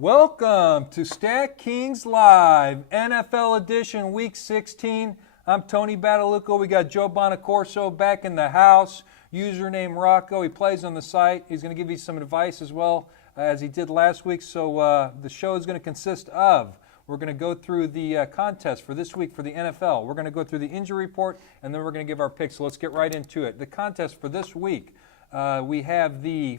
Welcome to Stat Kings Live, NFL Edition, Week 16. I'm Tony Badalucco. We got Joe Bonacorso back in the house. Username Rocco. He plays on the site. He's going to give you some advice as well as he did last week. So the show is going to consist of, we're going to go through the contest for this week for the NFL. We're going to go through the injury report, and then we're going to give our picks. So let's get right into it. The contest for this week. We have the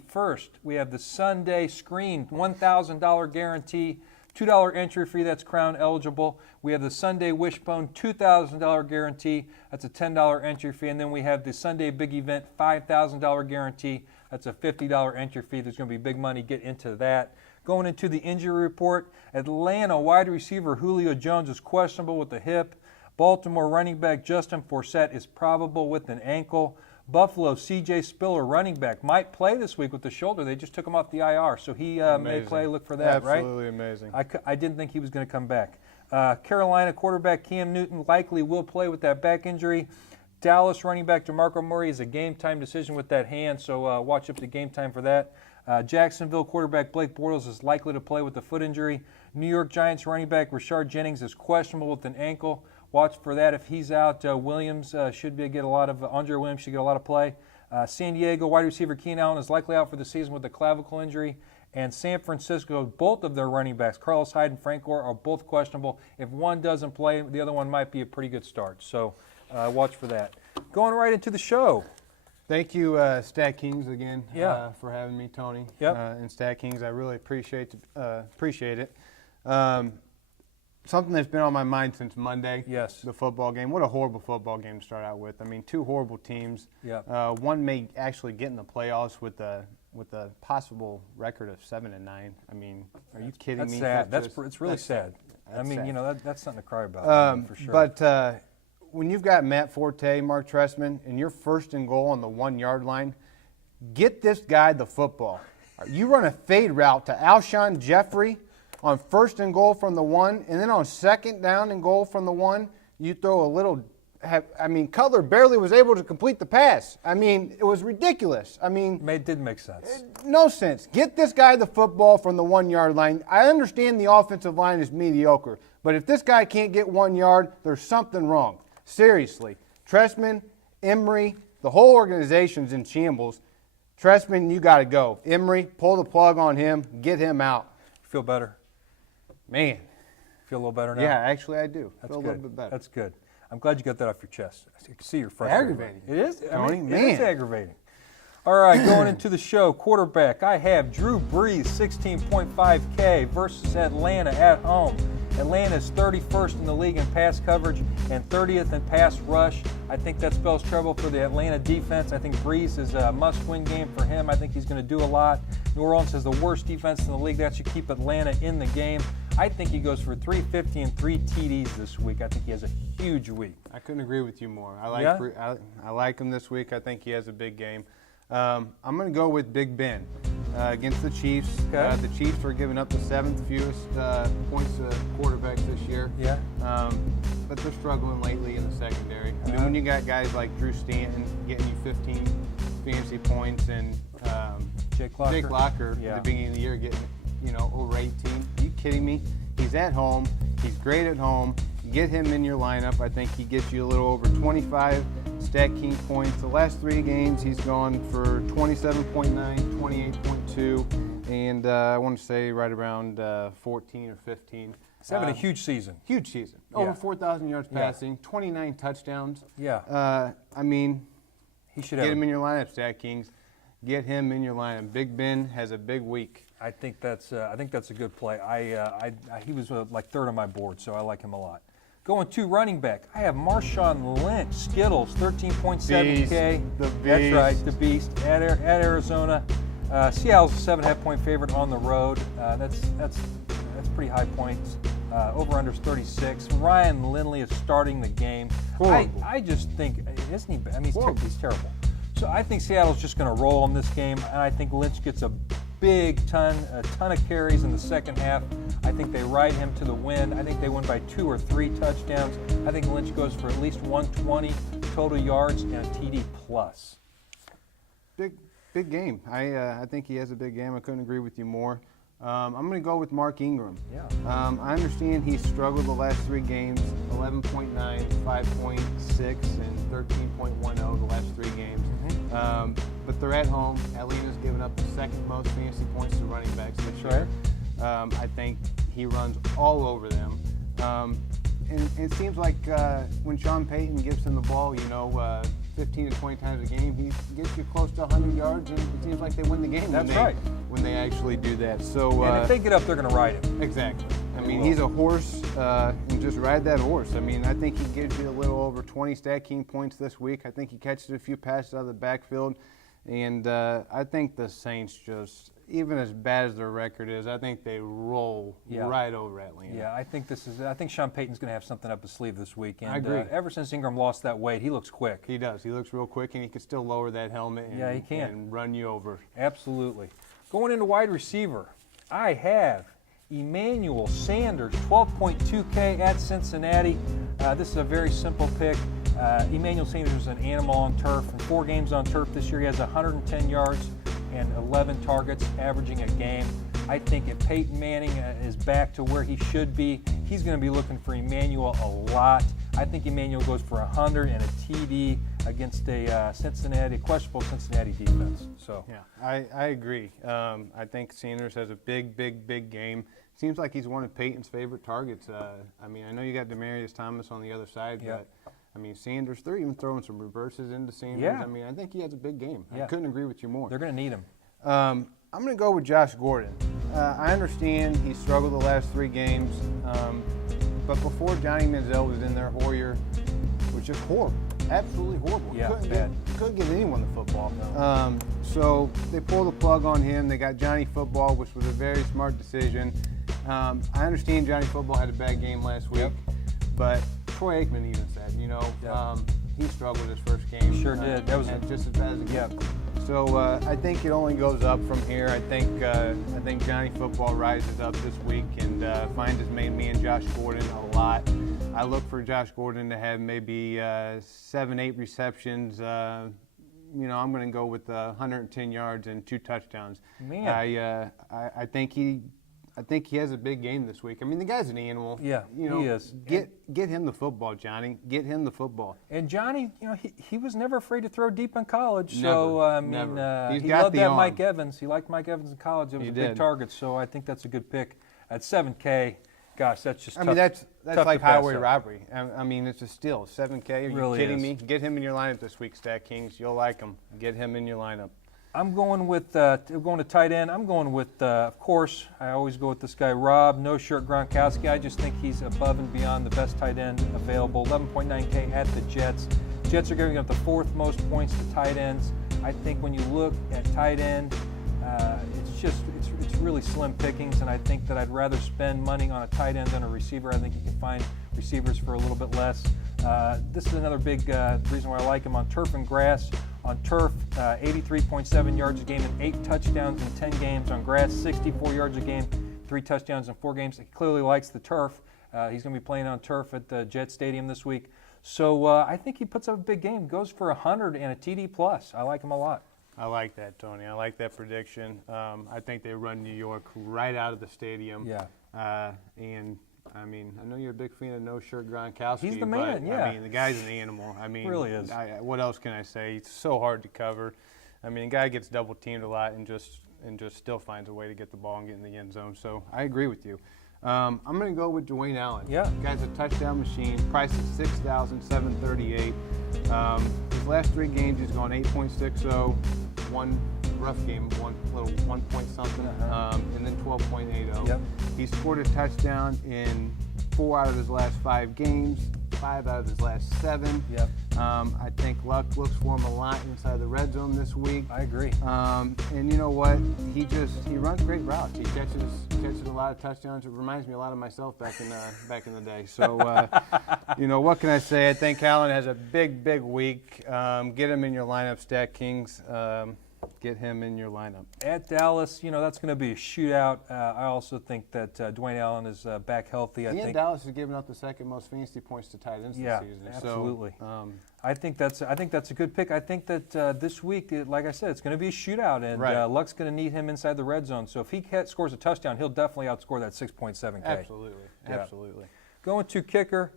Sunday Screen, $1,000 guarantee, $2 entry fee, that's Crown eligible. We have the Sunday Wishbone, $2,000 guarantee, that's a $10 entry fee. And then we have the Sunday Big Event, $5,000 guarantee, that's a $50 entry fee. There's going to be big money, get into that. Going into the injury report, Atlanta wide receiver Julio Jones is questionable with the hip. Baltimore running back Justin Forsett is probable with an ankle. Buffalo, C.J. Spiller, running back, might play this week with the shoulder. They just took him off the IR, so he may play. Look for that, right? Absolutely amazing. I didn't think he was going to come back. Carolina quarterback Cam Newton likely will play with that back injury. Dallas running back DeMarco Murray is a game-time decision with that hand, so watch up the game time for that. Jacksonville quarterback Blake Bortles is likely to play with the foot injury. New York Giants running back Rashard Jennings is questionable with an ankle. Watch for that. If he's out, Andre Williams should get a lot of play. San Diego wide receiver Keenan Allen is likely out for the season with a clavicle injury. And San Francisco, both of their running backs, Carlos Hyde and Frank Gore, are both questionable. If one doesn't play, the other one might be a pretty good start. So watch for that. Going right into the show. Thank you, Stat Kings, again, for having me, Tony. Yep. And Stat Kings, I really appreciate it. Something that's been on my mind since Monday. Yes. The football game. What a horrible football game to start out with. I mean, two horrible teams. Yeah. One may actually get in the playoffs with a possible record of 7-9. I mean, are you kidding me? That's sad. It's really sad. I mean, sad. That's something to cry about, for sure. But when you've got Matt Forte, Mark Trestman, and you're first and goal on the 1-yard line, get this guy the football. You run a fade route to Alshon Jeffrey on first and goal from the 1, and then on second down and goal from the 1, you throw a little. Cutler barely was able to complete the pass. I mean, it was ridiculous. I mean, it didn't make sense. No sense. Get this guy the football from the 1-yard line. I understand the offensive line is mediocre, but if this guy can't get 1 yard, there's something wrong. Seriously. Trestman, Emery, the whole organization's in shambles. Trestman, you got to go. Emery, pull the plug on him. Get him out. Feel better? Man. Feel a little better now? Yeah, actually I do. That's feel good. A little bit better. That's good. I'm glad you got that off your chest. I can see you're frustrated. Aggravating. It is? Tony, It is aggravating. All right, going into the show, quarterback, I have Drew Brees, 16.5K versus Atlanta at home. Atlanta is 31st in the league in pass coverage and 30th in pass rush. I think that spells trouble for the Atlanta defense. I think Brees is a must-win game for him. I think he's going to do a lot. New Orleans has the worst defense in the league. That should keep Atlanta in the game. I think he goes for 350 and 3 TDs this week. I think he has a huge week. I couldn't agree with you more. I like him this week. I think he has a big game. I'm going to go with Big Ben against the Chiefs. Okay. The Chiefs are giving up the 7th fewest points to quarterbacks this year. Yeah. But they're struggling lately in the secondary. I mean, when you got guys like Drew Stanton getting you 15 fantasy points and Jake Locker at the beginning of the year getting over 18. Are you kidding me? He's at home. He's great at home. Get him in your lineup. I think he gets you a little over 25 Stat King points. The last 3 games, he's gone for 27.9, 28.2, and I want to say right around 14 or 15. He's having a huge season. Huge season. Over 4,000 yards passing, 29 touchdowns. Yeah. He should get him in your lineup, Stat Kings. Get him in your lineup. Big Ben has a big week. I think that's a good play. He was like third on my board, so I like him a lot. Going to running back, I have Marshawn Lynch, Skittles, 13.7K. The beast. That's right, the beast at Arizona. Seattle's a 7.5-point favorite on the road. That's pretty high points. Over/under's 36. Ryan Lindley is starting the game. I just think, isn't he? I mean, he's terrible. So I think Seattle's just going to roll in this game, and I think Lynch gets a ton of carries in the second half. I think they ride him to the win. I think they win by 2 or 3 touchdowns. I think Lynch goes for at least 120 total yards and a TD plus. Big game. I think he has a big game. I couldn't agree with you more. I'm going to go with Mark Ingram. Yeah. I understand he's struggled the last 3 games, 11.9, 5.6, and 13.10 the last 3 games. But they're at home. Atlanta's given up the 2nd most fantasy points to running backs this year. I think he runs all over them. And it seems like when Sean Payton gives him the ball, 15 to 20 times a game, he gets you close to 100 yards, and it seems like they win the game. When they actually do that. So, and if they get up, they're going to ride him. Exactly. I mean, he's a horse, and just ride that horse. I mean, I think he gives you a little over 20 Stat King points this week. I think he catches a few passes out of the backfield, and I think the Saints just, even as bad as their record is, I think they roll right over Atlanta. Yeah, I think Sean Payton's going to have something up his sleeve this week. And, I agree. Ever since Ingram lost that weight, he looks quick. He does. He looks real quick, and he can still lower that helmet and, he can. And run you over. Absolutely. Going into wide receiver, I have Emmanuel Sanders, 12.2K at Cincinnati. This is a very simple pick. Emmanuel Sanders is an animal on turf. In 4 games on turf this year, he has 110 yards and 11 targets, averaging a game. I think if Peyton Manning is back to where he should be, he's going to be looking for Emmanuel a lot. I think Emmanuel goes for 100 and a TD against a questionable Cincinnati defense. So yeah, I agree. I think Sanders has a big game. Seems like he's one of Peyton's favorite targets. I mean, I know you got Demaryius Thomas on the other side, but I mean, Sanders, they're even throwing some reverses into Sanders. Yeah. I mean, I think he has a big game. Yeah. I couldn't agree with you more. They're going to need him. I'm going to go with Josh Gordon. I understand he struggled the last 3 games, but before Johnny Manziel was in there, Hoyer was just horrible, absolutely horrible. Yeah, couldn't give anyone the football. No. So they pulled the plug on him. They got Johnny Football, which was a very smart decision. I understand Johnny Football had a bad game last week, but Troy Aikman even said, he struggled his first game. Sure did. That was just as bad as it gets. So I think it only goes up from here. I think Johnny Football rises up this week and finds his main man Josh Gordon a lot. I look for Josh Gordon to have maybe 7-8 receptions. I'm going to go with 110 yards and 2 touchdowns. Man, I think he has a big game this week. I mean, the guy's an animal. Yeah, he is. Get him the football, Johnny. Get him the football. And Johnny, he was never afraid to throw deep in college. Never, so I mean, he loved that arm. Mike Evans. He liked Mike Evans in college. It was a big target. So I think that's a good pick at 7K. Gosh, that's just. I mean, that's like highway robbery. I mean, it's a steal. 7K. Are you really kidding me? Get him in your lineup this week, Stat Kings. You'll like him. Get him in your lineup. I'm going with going to tight end. I'm going with, of course, I always go with this guy, Rob No Shirt Gronkowski. I just think he's above and beyond the best tight end available. 11.9K at the Jets. Jets are giving up the 4th most points to tight ends. I think when you look at tight end, it's really slim pickings, and I think that I'd rather spend money on a tight end than a receiver. I think you can find receivers for a little bit less. This is another big reason why I like him on turf and grass. On turf, 83.7 yards a game and 8 touchdowns in 10 games. On grass, 64 yards a game, 3 touchdowns in 4 games. He clearly likes the turf. He's going to be playing on turf at the Jet Stadium this week. So I think he puts up a big game. Goes for 100 and a TD plus. I like him a lot. I like that, Tony. I like that prediction. I think they run New York right out of the stadium. Yeah. And I mean, I know you're a big fan of No Shirt Gronkowski. He's the man, but, I mean, the guy's an animal. I mean, really is. What else can I say? It's so hard to cover. I mean, the guy gets double teamed a lot and just still finds a way to get the ball and get in the end zone. So I agree with you. I'm going to go with Dwayne Allen. Yeah. The guy's a touchdown machine. Price is $6,738. His last 3 games, he's gone 8.60, 1 rough game, 1 point something, and then 12.80. Yep. He scored a touchdown in 4 out of his last 5 games, 5 out of his last 7. Yep. I think luck looks for him a lot inside the red zone this week. I agree. And you know what? He runs great routes. He catches a lot of touchdowns. It reminds me a lot of myself back in the day. So what can I say? I think Allen has a big week. Get him in your lineup, Stat Kings. Get him in your lineup. At Dallas, that's going to be a shootout. I also think that Dwayne Allen is back healthy. I think Dallas has given up the second most fantasy points to tight ends this season. Absolutely. So, I think that's a good pick. I think that this week, like I said, it's going to be a shootout, and Luck's going to need him inside the red zone. So if he scores a touchdown, he'll definitely outscore that 6.7K. Absolutely. Going to kicker.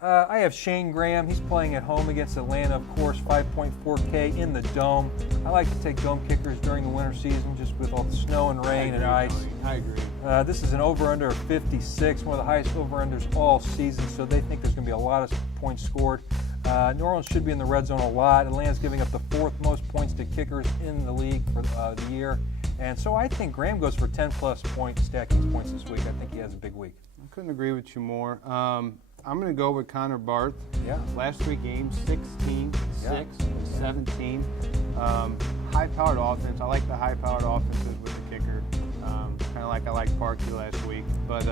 I have Shane Graham. He's playing at home against Atlanta, of course, 5.4K in the Dome. I like to take dome kickers during the winter season just with all the snow and rain and ice. I agree. This is an over-under of 56, one of the highest over-unders all season, so they think there's going to be a lot of points scored. New Orleans should be in the red zone a lot. Atlanta's giving up the 4th most points to kickers in the league for the year. And so I think Graham goes for 10-plus points, stacking points this week. I think he has a big week. I couldn't agree with you more. I'm going to go with Connor Barth. Yeah. Last 3 games, 16, 6, 17. High-powered offense. I like the high-powered offenses with the kicker. Kind of like I liked Parkey last week. But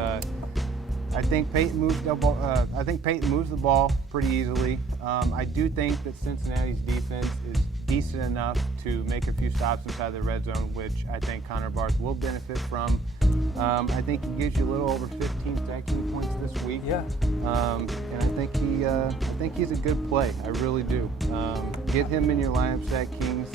I think Peyton moves the ball pretty easily. I do think that Cincinnati's defense is decent enough to make a few stops inside the red zone, which I think Connor Barth will benefit from. I think he gives you a little over 15 stacking points this week. Yeah. And I think he's a good play. I really do. Get him in your lineup, Stack Kings.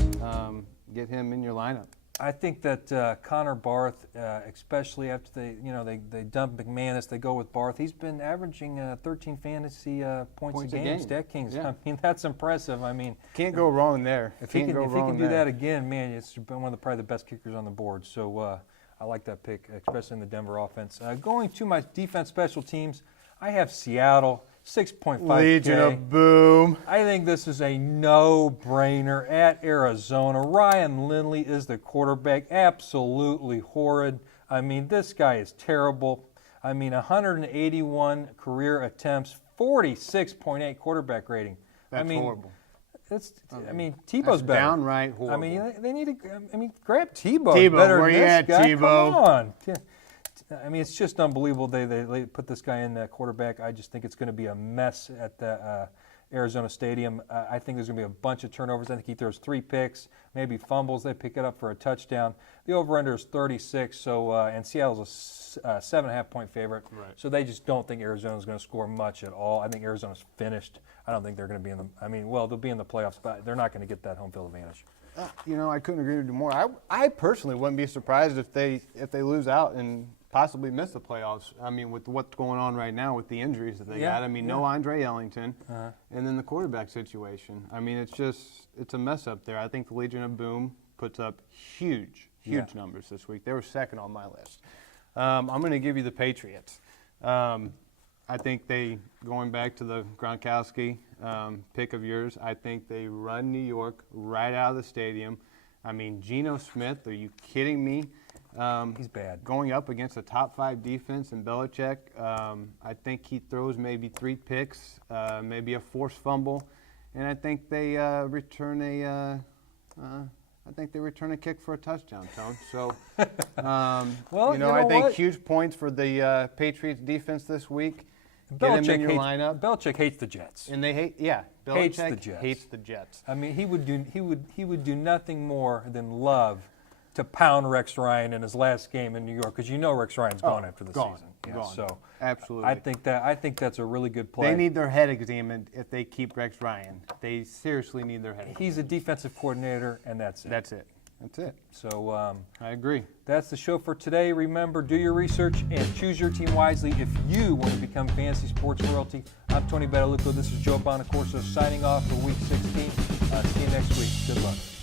Get him in your lineup. I think that Connor Barth, especially after they dump McManus, they go with Barth. He's been averaging 13 fantasy points a game. Stack Kings. Yeah. I mean, that's impressive. I mean, can't go wrong there. If he can do that again, man, it's been one of probably the best kickers on the board. So I like that pick, especially in the Denver offense. Going to my defense special teams, I have Seattle. 6.5K. Legion of Boom. I think this is a no-brainer at Arizona. Ryan Lindley is the quarterback. Absolutely horrid. I mean, this guy is terrible. I mean, 181 career attempts, 46.8 quarterback rating. That's horrible. Tebow's better. Downright horrible. I mean, they need to. Grab Tebow. Tebow, better where than you this at, guy. Tebow? Come on. I mean, it's just unbelievable. They put this guy in quarterback. I just think it's going to be a mess at the Arizona Stadium. I think there's going to be a bunch of turnovers. I think he throws 3 picks, maybe fumbles. They pick it up for a touchdown. The over-under is 36. So and Seattle's a 7.5-point favorite. Right. So they just don't think Arizona's going to score much at all. I think Arizona's finished. I don't think they're going to be in the. They'll be in the playoffs, but they're not going to get that home field advantage. I couldn't agree with you more. I personally wouldn't be surprised if they lose out and possibly miss the playoffs. I mean, with what's going on right now with the injuries that they got. I mean, no Andre Ellington, and then the quarterback situation. I mean, it's a mess up there. I think the Legion of Boom puts up huge numbers this week. They were second on my list. I'm going to give you the Patriots. I think going back to the Gronkowski pick of yours, I think they run New York right out of the stadium. I mean, Geno Smith, are you kidding me? He's bad. Going up against a top 5 defense in Belichick, I think he throws maybe 3 picks, maybe a forced fumble, and I think they return a kick for a touchdown, Tone. So, I think huge points for the Patriots defense this week. Get him in your lineup. Belichick hates the Jets. And they Belichick hates the Jets. I mean, he would do nothing more than love to pound Rex Ryan in his last game in New York, because Rex Ryan's gone after the season. Gone. So absolutely, I think that's a really good play. They need their head examined if they keep Rex Ryan. They seriously need their head examined. He's a defensive coordinator, and that's it. That's it. So I agree. That's the show for today. Remember, do your research and choose your team wisely if you want to become fantasy sports royalty. I'm Tony Badalucco. This is Joe Bonacorso signing off for Week 16. See you next week. Good luck.